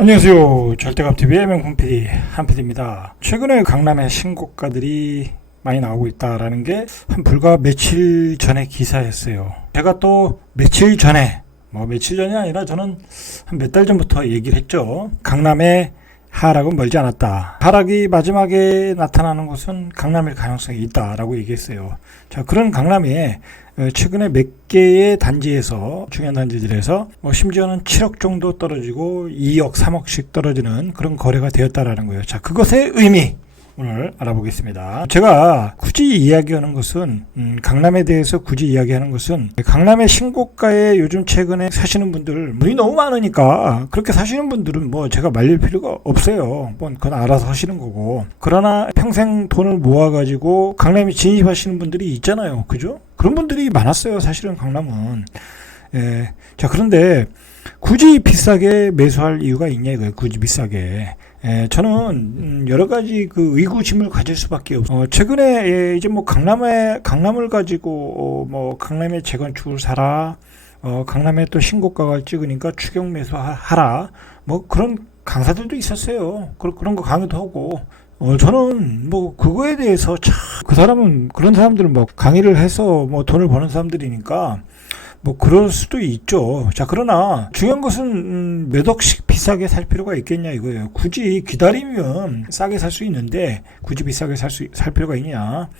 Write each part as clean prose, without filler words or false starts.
안녕하세요. 절대값TV의 명품 PD 한PD입니다. 최근에 강남의 신고가들이 많이 나오고 있다라는 게 한 불과 며칠 전의 기사였어요. 제가 또 며칠 전이 아니라 저는 한 몇 달 전부터 얘기를 했죠. 강남의 하락은 멀지 않았다. 하락이 마지막에 나타나는 곳은 강남일 가능성이 있다라고 얘기했어요. 자, 그런 강남에 최근에 몇 개의 단지에서, 중요한 단지들에서 심지어는 7억 정도 떨어지고 2억, 3억씩 떨어지는 그런 거래가 되었다라는 거예요. 자, 그것의 의미 오늘 알아보겠습니다. 제가 굳이 이야기하는 것은 강남에 대해서 굳이 이야기하는 것은 강남의 신고가에 요즘 최근에 사시는 분들 물이 너무 많으니까 그렇게 사시는 분들은 뭐 제가 말릴 필요가 없어요. 뭐 그건 알아서 하시는 거고. 그러나 평생 돈을 모아가지고 강남에 진입하시는 분들이 있잖아요. 그죠? 그런 분들이 많았어요. 사실은 강남은. 예. 자, 그런데 굳이 비싸게 매수할 이유가 있냐 이거예요. 굳이 비싸게. 저는 여러 가지 그 의구심을 가질 수밖에 없어요. 최근에 이제 뭐 강남을 가지고 뭐 강남의 재건축을 사라, 강남에 또 신고가를 찍으니까 추격 매수하라, 뭐 그런 강사들도 있었어요. 그런 거 강의도 하고. 저는 뭐 그거에 대해서 참 그런 사람들은 뭐 강의를 해서 뭐 돈을 버는 사람들이니까 뭐 그럴 수도 있죠. 자, 그러나 중요한 것은 몇 억씩 비싸게 살 필요가 있겠냐 이거예요. 굳이 기다리면 싸게 살 수 있는데 굳이 비싸게 살 필요가 있냐.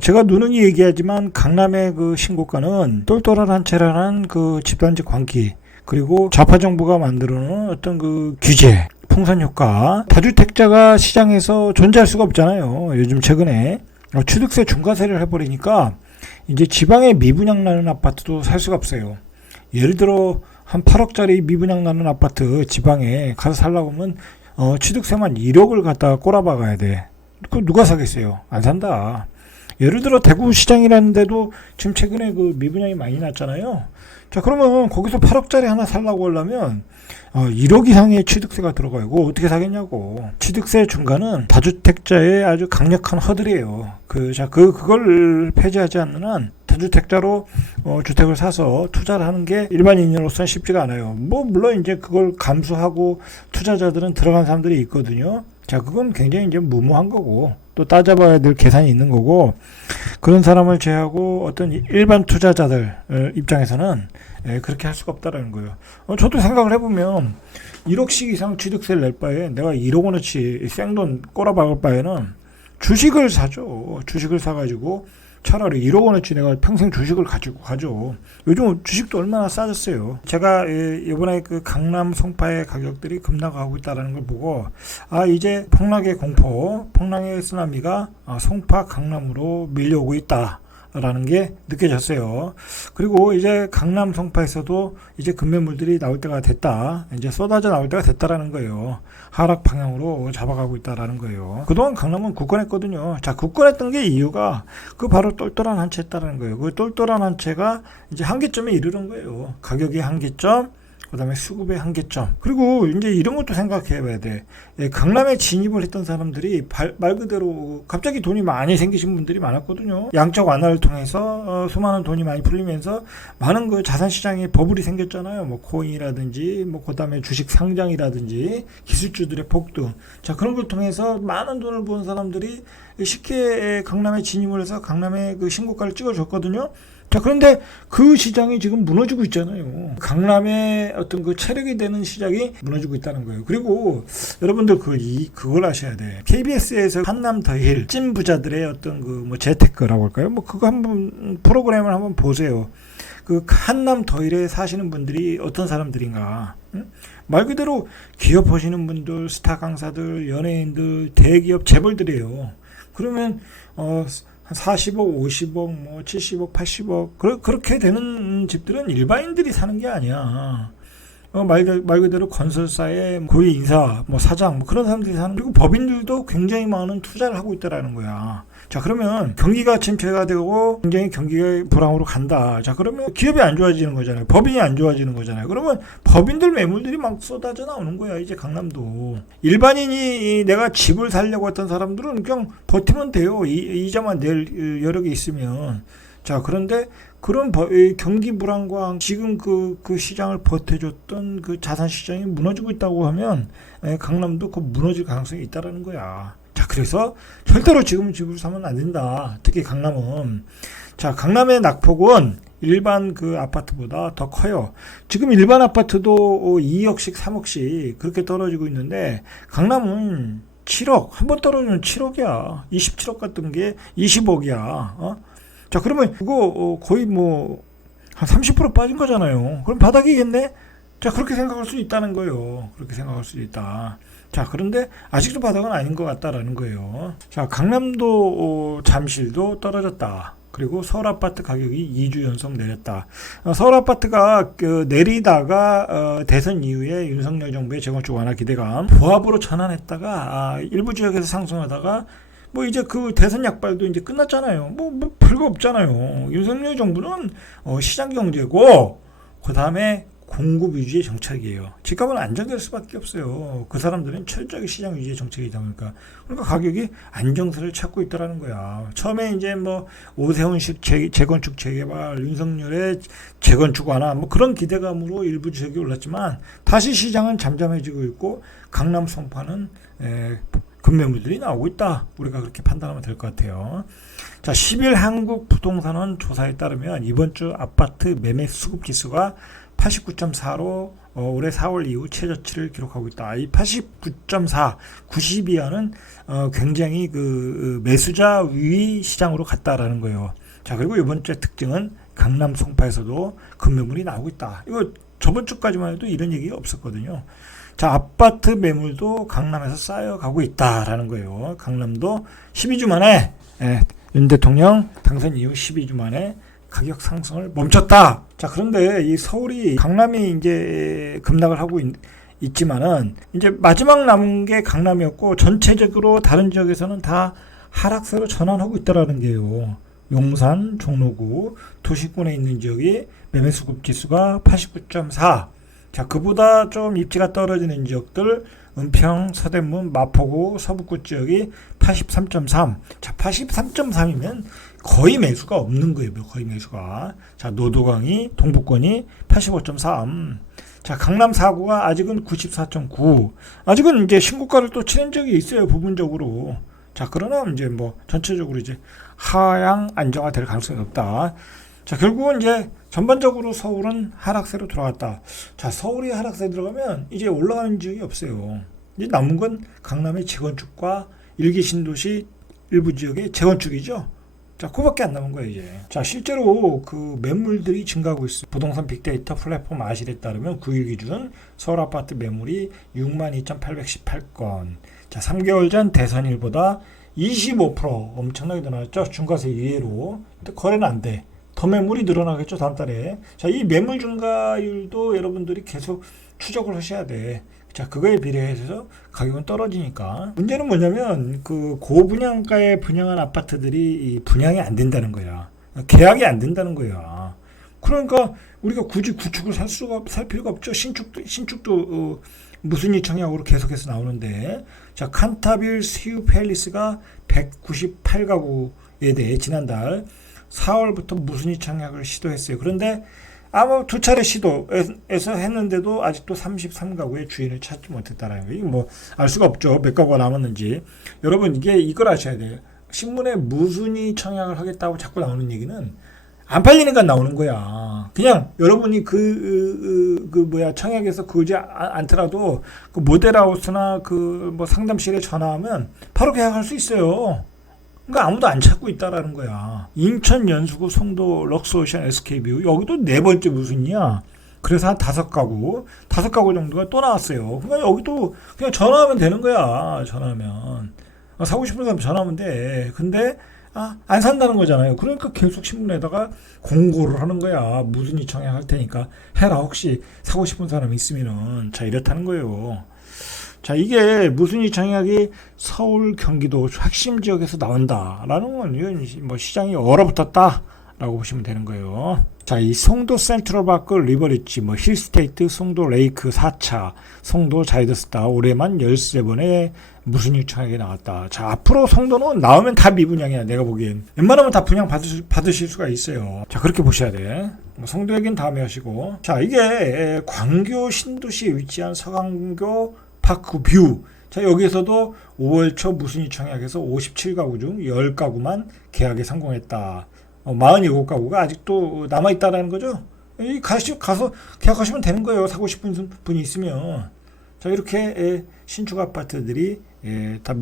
제가 누누이 얘기하지만 강남의 그 신고가는 똘똘한 한 채라는 그 집단지 광기, 그리고 좌파 정부가 만들어 놓은 어떤 그 규제, 풍선 효과, 다주택자가 시장에서 존재할 수가 없잖아요. 요즘 최근에 취득세 중과세를 해버리니까 이제 지방에 미분양 나는 아파트도 살 수가 없어요. 예를 들어 한 8억짜리 미분양 나는 아파트 지방에 가서 살려고 하면 취득세만 1억을 갖다가 꼬라박아야 돼. 그 누가 사겠어요? 안 산다. 예를 들어 대구 시장이라는 데도 지금 최근에 그 미분양이 많이 났잖아요. 자, 그러면 거기서 8억짜리 하나 살려고 하려면 1억 이상의 취득세가 들어가고 어떻게 사겠냐고. 취득세 중과는 다주택자의 아주 강력한 허들이에요. 그걸 폐지하지 않는 한 다주택자로 주택을 사서 투자를 하는 게 일반인으로서는 쉽지가 않아요. 뭐 물론 이제 그걸 감수하고 투자자들은 들어간 사람들이 있거든요. 자, 그건 굉장히 이제 무모한 거고 또 따져봐야 될 계산이 있는 거고, 그런 사람을 제외하고 어떤 일반 투자자들 입장에서는 그렇게 할 수가 없다라는 거예요. 저도 생각을 해보면 1억씩 이상 취득세를 낼 바에 내가 1억 원어치 생돈 꼬라박을 바에는 주식을 사죠. 주식을 사가지고 차라리 1억 원어치 내가 평생 주식을 가지고 가죠. 요즘 주식도 얼마나 싸졌어요. 제가 이번에 그 강남 송파의 가격들이 급락하고 있다는 걸 보고 이제 폭락의 공포, 폭락의 쓰나미가 송파 강남으로 밀려오고 있다 라는 게 느껴졌어요. 그리고 이제 강남 송파에서도 이제 급매물들이 나올 때가 됐다. 이제 쏟아져 나올 때가 됐다라는 거예요. 하락 방향으로 잡아가고 있다라는 거예요. 그동안 강남은 굳건했거든요. 자, 굳건했던 게 이유가 그 바로 똘똘한 한 채였다라는 거예요. 그 똘똘한 한 채가 이제 한계점에 이르는 거예요. 가격의 한계점, 그 다음에 수급의 한계점. 그리고 이제 이런 것도 생각해 봐야 돼. 강남에 진입을 했던 사람들이 말 그대로 갑자기 돈이 많이 생기신 분들이 많았거든요. 양적 완화를 통해서 수많은 돈이 많이 풀리면서 많은 그 자산시장에 버블이 생겼잖아요. 뭐 코인이라든지 뭐 그 다음에 주식 상장이라든지 기술주들의 폭등. 자, 그런 걸 통해서 많은 돈을 번 사람들이 쉽게 강남에 진입을 해서 강남에 그 신고가를 찍어줬거든요. 자, 그런데 그 시장이 지금 무너지고 있잖아요. 강남의 어떤 그 체력이 되는 시장이 무너지고 있다는 거예요. 그리고 여러분들 그걸 아셔야 돼. KBS에서 한남 더힐 찐 부자들의 어떤 그 뭐 재테크라고 할까요? 뭐 그거 한번 프로그램을 한번 보세요. 그 한남 더힐에 사시는 분들이 어떤 사람들인가? 응? 말 그대로 기업 하시는 분들, 스타 강사들, 연예인들, 대기업 재벌들이에요. 그러면 한 40억, 50억, 뭐 70억, 80억 그렇게 되는 집들은 일반인들이 사는 게 아니야. 말 그대로 건설사의 고위 인사, 뭐 사장, 뭐 그런 사람들이 사는, 그리고 법인들도 굉장히 많은 투자를 하고 있다라는 거야. 자, 그러면 경기가 침체가 되고 굉장히 경기가 불황으로 간다. 자, 그러면 기업이 안 좋아지는 거잖아요. 법인이 안 좋아지는 거잖아요. 그러면 법인들 매물들이 막 쏟아져 나오는 거야. 이제 강남도. 일반인이 내가 집을 살려고 했던 사람들은 그냥 버티면 돼요. 이자만 낼 여력이 있으면. 자, 그런데 그런 이 경기 불안과 지금 그 시장을 버텨줬던 그 자산 시장이 무너지고 있다고 하면 강남도 그 무너질 가능성이 있다라는 거야. 자, 그래서 절대로 지금은 집을 사면 안 된다. 특히 강남은. 자, 강남의 낙폭은 일반 그 아파트보다 더 커요. 지금 일반 아파트도 2억씩, 3억씩 그렇게 떨어지고 있는데 강남은 7억, 한 번 떨어지면 7억이야. 27억 같은 게 20억이야. 자, 그러면 그거 거의 뭐 한 30% 빠진 거잖아요. 그럼 바닥이겠네? 자, 그렇게 생각할 수 있다는 거예요. 그렇게 생각할 수 있다. 자, 그런데 아직도 바닥은 아닌 것 같다라는 거예요. 자, 강남도 잠실도 떨어졌다. 그리고 서울 아파트 가격이 2주 연속 내렸다. 서울 아파트가 내리다가 대선 이후에 윤석열 정부의 재건축 완화 기대감 보합으로 전환했다가 일부 지역에서 상승하다가 뭐 이제 그 대선 약발도 이제 끝났잖아요. 뭐 별거 없잖아요. 윤석열 정부는 시장 경제고 그 다음에 공급 위주의 정책이에요. 집값은 안정될 수밖에 없어요. 그 사람들은 철저하게 시장 위주의 정책이다 보니까. 그러니까 가격이 안정세를 찾고 있다라는 거야. 처음에 이제 뭐 오세훈식 재건축 재개발, 윤석열의 재건축 완화 뭐 그런 기대감으로 일부 지역이 올랐지만 다시 시장은 잠잠해지고 있고 강남 송파는 급매물들이 나오고 있다. 우리가 그렇게 판단하면 될 것 같아요. 자, 10일 한국 부동산원 조사에 따르면 이번 주 아파트 매매 수급 지수가 89.4로 올해 4월 이후 최저치를 기록하고 있다. 이 89.4, 90 이하는 굉장히 그 매수자 위 시장으로 갔다라는 거예요. 자, 그리고 이번 주의 특징은 강남 송파에서도 급매물이 나오고 있다. 이거 저번 주까지만 해도 이런 얘기가 없었거든요. 자, 아파트 매물도 강남에서 쌓여가고 있다라는 거예요. 강남도 12주 만에 윤 대통령 당선 이후 12주 만에 가격 상승을 멈췄다. 자, 그런데 이 서울이 강남이 이제 급락을 하고 있지만은 이제 마지막 남은 게 강남이었고 전체적으로 다른 지역에서는 다 하락세로 전환하고 있다라는 게요. 용산, 종로구, 도시권에 있는 지역이 매매 수급 지수가 89.4. 자, 그보다 좀 입지가 떨어지는 지역들 은평, 서대문, 마포구, 서북구 지역이 83.3. 자, 83.3이면 거의 매수가 없는 거예요. 거의 매수가. 자, 노도강이 동북권이 85.3. 자, 강남 4구가 아직은 94.9. 아직은 이제 신고가를 또 치는 적이 있어요. 부분적으로. 자, 그러나 이제 뭐 전체적으로 이제 하향 안정화될 가능성이 없다. 자, 결국은 이제 전반적으로 서울은 하락세로 들어갔다. 자, 서울이 하락세에 들어가면 이제 올라가는 지역이 없어요. 이제 남은 건 강남의 재건축과 일기 신도시 일부 지역의 재건축이죠. 자, 그거밖에 안 남은 거예요, 이제. 자, 실제로 그 매물들이 증가하고 있어요. 부동산 빅데이터 플랫폼 아실에 따르면 9일 기준 서울 아파트 매물이 62,818건. 자, 3개월 전 대선일보다 25% 엄청나게 늘어났죠. 중과세 이외로. 근데 거래는 안 돼. 더 매물이 늘어나겠죠, 다음 달에. 자, 이 매물 증가율도 여러분들이 계속 추적을 하셔야 돼. 자, 그거에 비례해서 가격은 떨어지니까. 문제는 뭐냐면 그 고분양가에 분양한 아파트들이 분양이 안 된다는 거야. 계약이 안 된다는 거야. 그러니까 우리가 굳이 구축을 살 필요가 없죠. 신축도 무순위 청약으로 계속해서 나오는데. 자, 칸타빌 스유 팰리스가 198가구에 대해 지난달 4월부터 무순위 청약을 시도했어요. 그런데 아마 두 차례 시도에서 했는데도 아직도 33가구의 주인을 찾지 못했다라는 거예요. 뭐 알 수가 없죠. 몇 가구가 남았는지. 여러분, 이걸 아셔야 돼요. 신문에 무순위 청약을 하겠다고 자꾸 나오는 얘기는 안 팔리니까 나오는 거야. 그냥 여러분이 청약에서 그러지 않더라도 그 모델하우스나 그 뭐 상담실에 전화하면 바로 계약할 수 있어요. 그러니까 아무도 안 찾고 있다라는 거야. 인천 연수구 송도 럭스오션 SK뷰 여기도 네 번째 무순이야. 그래서 한 5가구 정도가 또 나왔어요. 그러니까 여기도 그냥 전화하면 되는 거야. 전화하면 사고 싶은 사람 전화하면 돼. 근데 안 산다는 거잖아요. 그러니까 계속 신문에다가 공고를 하는 거야. 무순위 청약할 테니까 해라. 혹시 사고 싶은 사람 있으면은. 자, 이렇다는 거예요. 자, 이게 무순위 청약이 서울, 경기도 핵심 지역에서 나온다라는 건 이건 뭐 시장이 얼어붙었다. 라고 보시면 되는 거예요. 자, 이 송도 센트럴파크 리버리지, 뭐 힐스테이트, 송도 레이크 4차, 송도 자이더스타 올해만 13번의 무순위 청약이 나왔다. 자, 앞으로 송도는 나오면 다 미분양이야. 내가 보기엔 웬만하면 다 분양 받으실 수가 있어요. 자, 그렇게 보셔야 돼. 송도 얘기는 다음에 하시고. 자, 이게 광교 신도시에 위치한 서강교 파크뷰. 자, 여기에서도 5월 초 무순위 청약에서 57가구 중 10가구만 계약에 성공했다. 47가구가 아직도 남아있다라는 거죠. 가서 계약하시면 되는 거예요. 사고 싶은 분이 있으면. 자, 이렇게 신축 아파트들이 다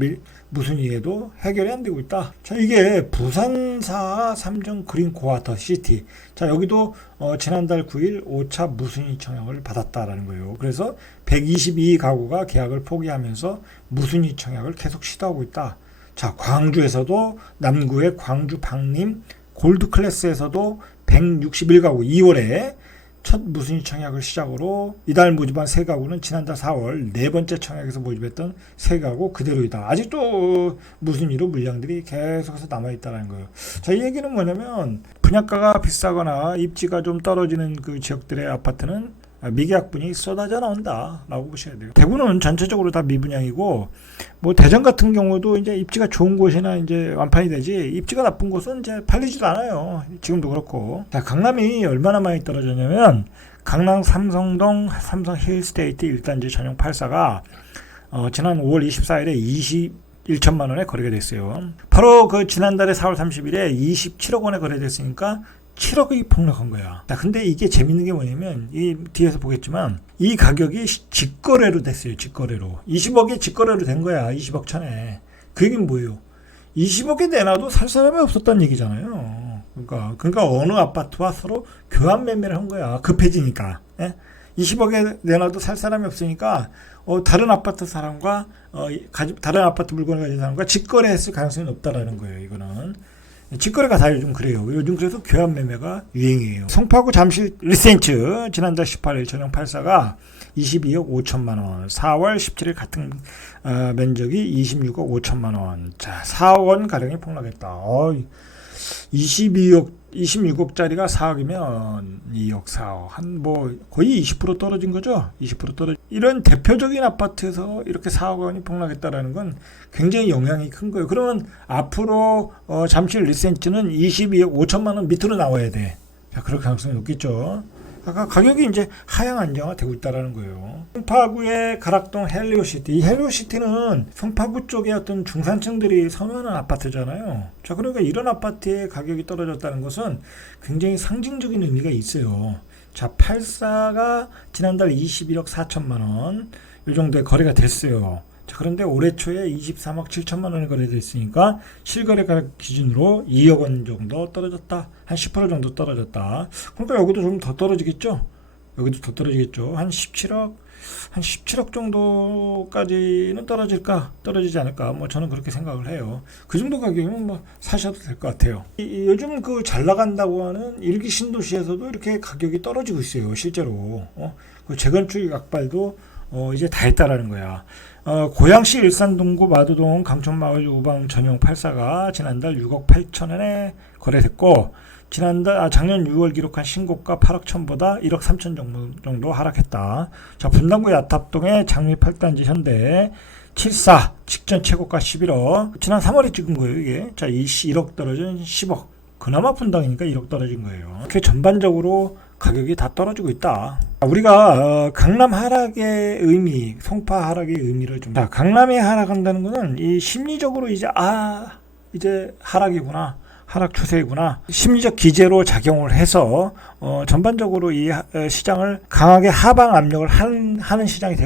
무순위에도 해결이 안 되고 있다. 자, 이게 부산사 삼정 그린 고아터 시티. 자, 여기도 지난달 9일 5차 무순위 청약을 받았다라는 거예요. 그래서 122가구가 계약을 포기하면서 무순위 청약을 계속 시도하고 있다. 자, 광주에서도 남구의 광주 박림 골드 클래스에서도 161가구 2월에 첫 무순위 청약을 시작으로 이달 모집한 3가구는 지난달 4월 네 번째 청약에서 모집했던 3가구 그대로이다. 아직도 무순위로 물량들이 계속해서 남아있다는 거예요. 자, 이 얘기는 뭐냐면 분양가가 비싸거나 입지가 좀 떨어지는 그 지역들의 아파트는 미계약분이 쏟아져 나온다 라고 보셔야 돼요. 대구는 전체적으로 다 미분양이고, 뭐 대전 같은 경우도 이제 입지가 좋은 곳이나 이제 완판이 되지, 입지가 나쁜 곳은 이제 팔리지도 않아요. 지금도 그렇고. 자, 강남이 얼마나 많이 떨어졌냐면, 강남 삼성동 삼성 힐스테이트 1단지 전용 8사가 지난 5월 24일에 21천만 원에 거래가 됐어요. 바로 그 지난달에 4월 30일에 27억 원에 거래됐으니까 7억이 폭락한 거야. 자, 근데 이게 재밌는 게 뭐냐면, 이 뒤에서 보겠지만, 이 가격이 직거래로 됐어요. 직거래로. 20억에 직거래로 된 거야. 20억 천에. 그 얘기는 뭐예요? 20억에 내놔도 살 사람이 없었다는 얘기잖아요. 그러니까 어느 아파트와 서로 교환 매매를 한 거야. 급해지니까. 예? 20억에 내놔도 살 사람이 없으니까, 다른 아파트 사람과, 다른 아파트 물건을 가진 사람과 직거래했을 가능성이 높다라는 거예요. 이거는. 직거래가 다 요즘 그래요. 요즘 그래서 교환 매매가 유행이에요. 송파구 잠실 리센츠 지난달 18일 전용 8사가 22억 5천만 원, 4월 17일 같은 면적이 26억 5천만 원. 자, 4억 원 가량이 폭락했다. 26억짜리가 4억이면 2억 4억 한 뭐 거의 20% 떨어진 거죠. 20% 떨어진. 이런 대표적인 아파트에서 이렇게 4억 원이 폭락했다라는 건 굉장히 영향이 큰 거예요. 그러면 앞으로 잠실 리센츠는 22억 5천만 원 밑으로 나와야 돼. 자, 그럴 가능성이 높겠죠. 아까 가격이 이제 하향 안정화되고 있다라는 거예요. 송파구의 가락동 헬리오시티. 이 헬리오시티는 송파구 쪽의 어떤 중산층들이 선호하는 아파트잖아요. 자, 그러니까 이런 아파트의 가격이 떨어졌다는 것은 굉장히 상징적인 의미가 있어요. 자, 8사가 지난달 21억 4천만 원, 이 정도의 거래가 됐어요. 자, 그런데 올해 초에 23억 7천만 원이 거래됐으니까 실거래 가격 기준으로 2억 원 정도 떨어졌다. 한 10% 정도 떨어졌다. 그러니까 여기도 좀 더 떨어지겠죠? 여기도 더 떨어지겠죠. 한 17억 정도까지는 떨어지지 않을까. 뭐 저는 그렇게 생각을 해요. 그 정도 가격이면 뭐 사셔도 될 것 같아요. 요즘 그 잘 나간다고 하는 일기 신도시에서도 이렇게 가격이 떨어지고 있어요. 실제로. 그 재건축 약발도 이제 다 했다라는 거야. 고양시 일산동구 마두동 강촌마을 우방 전용 8사가 지난달 6억 8천원에 거래됐고, 작년 6월 기록한 신고가 8억 천보다 1억 3천 정도 하락했다. 자, 분당구 야탑동의 장미 8단지 현대 74 직전 최고가 11억. 지난 3월에 찍은 거예요, 이게. 자, 1억 떨어진 10억. 그나마 분당이니까 1억 떨어진 거예요. 이렇게 전반적으로 가격이 다 떨어지고 있다. 우리가 강남 하락의 의미, 송파 하락의 의미를 좀. 자, 강남이 하락한다는 것은 이 심리적으로 이제 하락이구나. 하락 추세이구나. 심리적 기제로 작용을 해서 전반적으로 이 시장을 강하게 하방 압력을 하는 시장이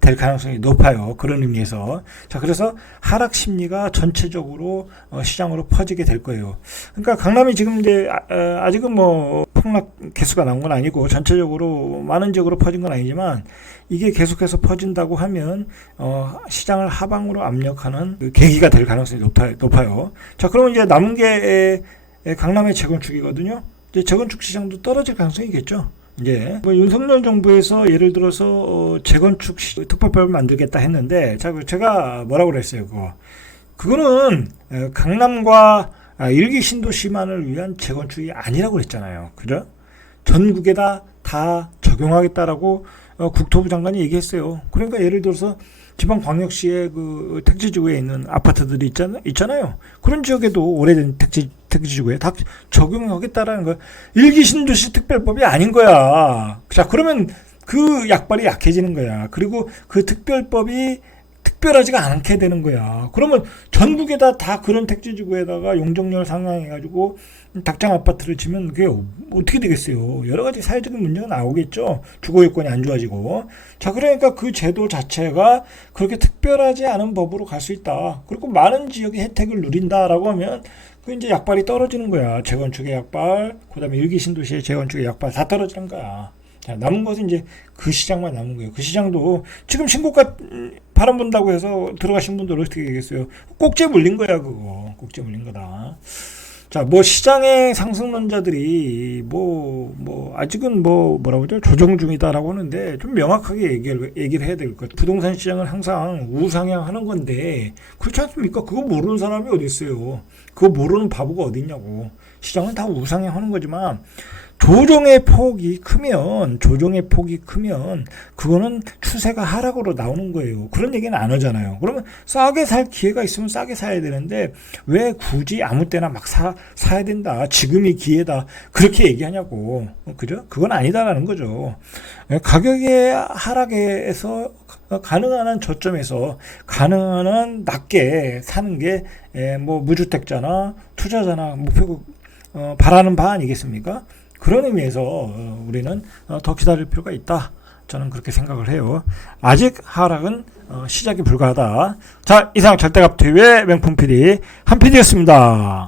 될 가능성이 높아요. 그런 의미에서. 자, 그래서 하락 심리가 전체적으로 시장으로 퍼지게 될 거예요. 그러니까 강남이 지금 이제 아직은 뭐 폭락 개수가 나온 건 아니고 전체적으로 많은 지역으로 퍼진 건 아니지만, 이게 계속해서 퍼진다고 하면 시장을 하방으로 압력하는 그 계기가 될 가능성이 높아요. 자, 그러면 이제 남은 게 강남의 재건축이거든요. 이제 재건축 시장도 떨어질 가능성이겠죠. 이제 뭐 윤석열 정부에서 예를 들어서 재건축 특별법을 만들겠다 했는데, 자, 제가 뭐라고 그랬어요. 그거는 강남과 일기 신도시만을 위한 재건축이 아니라고 그랬잖아요. 그죠? 전국에다 다 적용하겠다라고 국토부 장관이 얘기했어요. 그러니까 예를 들어서 지방광역시의 그 택지지구에 있는 아파트들이 있잖아요. 그런 지역에도 오래된 택지지구에 다 적용하겠다라는 거. 일기 신도시 특별법이 아닌 거야. 자, 그러면 그 약발이 약해지는 거야. 그리고 그 특별법이 특별하지가 않게 되는 거야. 그러면 전국에다 다 그런 택지지구에다가 용적률 상향해가지고 닭장 아파트를 지면 그게 어떻게 되겠어요? 여러 가지 사회적인 문제가 나오겠죠. 주거 여건이 안 좋아지고. 자, 그러니까 그 제도 자체가 그렇게 특별하지 않은 법으로 갈 수 있다. 그리고 많은 지역의 혜택을 누린다라고 하면 그 이제 약발이 떨어지는 거야. 재건축의 약발, 그다음에 일기 신도시의 재건축의 약발 다 떨어지는 거야. 자, 남은 것은 이제 그 시장만 남은 거예요. 그 시장도 지금 신고가 바람 분다고 해서 들어가신 분들 어떻게 되겠어요? 꼭지에 물린 거야, 그거. 꼭지에 물린 거다. 자, 뭐 시장의 상승론자들이 아직은 뭐라고 하죠? 조정 중이다라고 하는데 좀 명확하게 얘기를 해야 될 것 같아요. 부동산 시장은 항상 우상향하는 건데 그렇지 않습니까? 그거 모르는 사람이 어디 있어요? 그거 모르는 바보가 어디 있냐고. 시장은 다 우상향하는 거지만 조정의 폭이 크면 그거는 추세가 하락으로 나오는 거예요. 그런 얘기는 안 하잖아요. 그러면 싸게 살 기회가 있으면 싸게 사야 되는데 왜 굳이 아무 때나 막 사야 된다. 지금이 기회다. 그렇게 얘기하냐고. 그죠? 그건 아니다라는 거죠. 가격의 하락에서 가능한 한 저점에서 가능한 한 낮게 사는 게 뭐 무주택자나 투자자나 목표 바라는 바 아니겠습니까? 그런 의미에서 우리는 더 기다릴 필요가 있다. 저는 그렇게 생각을 해요. 아직 하락은 시작이 불가하다. 자, 이상 절대값TV의 명품 PD 한 PD였습니다.